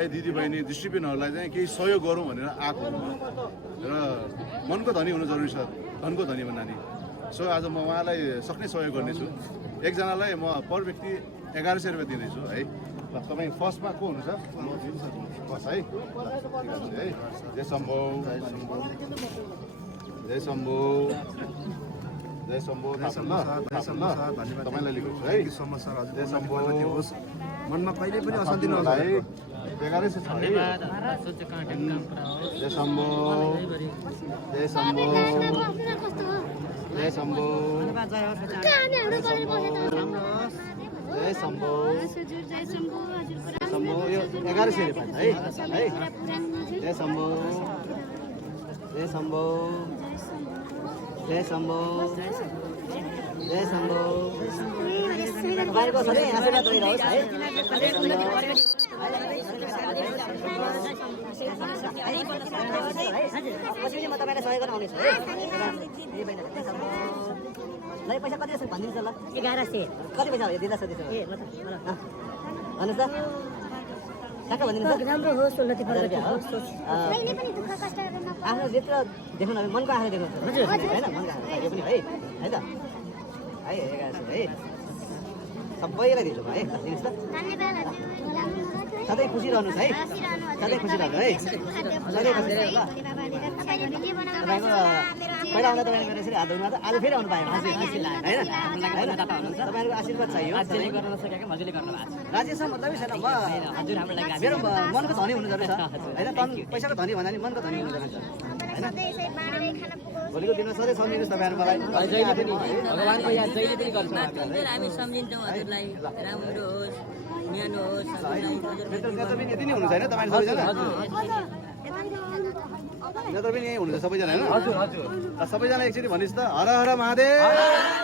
दिदीबहिनी दृष्टिबिनहरूलाई चाहिँ केही सहयोग गरौँ भनेर आएको र मनको धनी हुनु जरुरी छ, धनको धनी भन्दा नि। सो आज म उहाँलाई सक्ने सहयोग गर्नेछु। एकजनालाई म पर व्यक्ति 1100 रुपियाँ दिनेछु है। ल तपाईँ फर्स्टमा को हुनुहुन्छ? फर्स्ट है। जय शम्भो, जय शम्भो, जय शम्भो। तपाईँलाई लिएको छु है। जय शम्भो। मनमा कहिले पनि अशान्ति नहोस् है। 1100 छ है। जय शम्भो, जय शम्भो, जय शम्भो, जय शम्भो, शम्भो। यो 1100 रुपियाँ है है। जय शम्भो, जय शम्भो, जय शम्भो, जय शम्भो। तपाईँको सधैँ आशीर्वाद रहिरहोस् है। पछि म तपाईँलाई सहयोग गर्न आउनेछु है। ल पैसा कति जस्तो भनिदिनुहोस् न ल। 1100 कति पैसा हो यो दिँदा सोध्छु भन्नुहोस् त, ठ्याक्क भनिदिनुहोस् त। राम्रो होस्, उन्नति फर्क होस्। आफ्नो भित्र देख्नु न, मनको आँखाले देख्नु होइन, मनको आँखा यो पनि है है त है। 1100 है, सबैलाई दिन्छु म है। दिनुहोस् त। सधैँ खुसी रहनुहोस् है, सधैँ खुसी रहनु है, सधैँ खुसी रहनु। ल तपाईँको पहिला आउँदा तपाईँले मेरो यसरी हात धुनु त, आज फेरि आउनु पाएँ होइन। तपाईँहरूको आशीर्वाद चाहियो। राज्यसँग मतलबै छैन। म मेरो मनको धनी हुनु जरुरी छ होइन। पैसाको धनी भन्दा नि मनको धनी हुनु जरुरी छ होइन। भोलिको दिनमा सधैँ सम्झिनुहोस् तपाईँहरू मलाई। भगवानको याद जहिले पनि गर्छ। हामी सम्झिन्छौँ हजुरलाई। राम्रो होस्, न्यानो होस्। नेत्र पनि यति नै हुनुहुन्छ होइन तपाईँ सबैजना? नेत्र पनि यही हुनुहुन्छ सबैजना होइन? सबैजना एकचोटि भन्नुहोस् त, हर हर महादेव।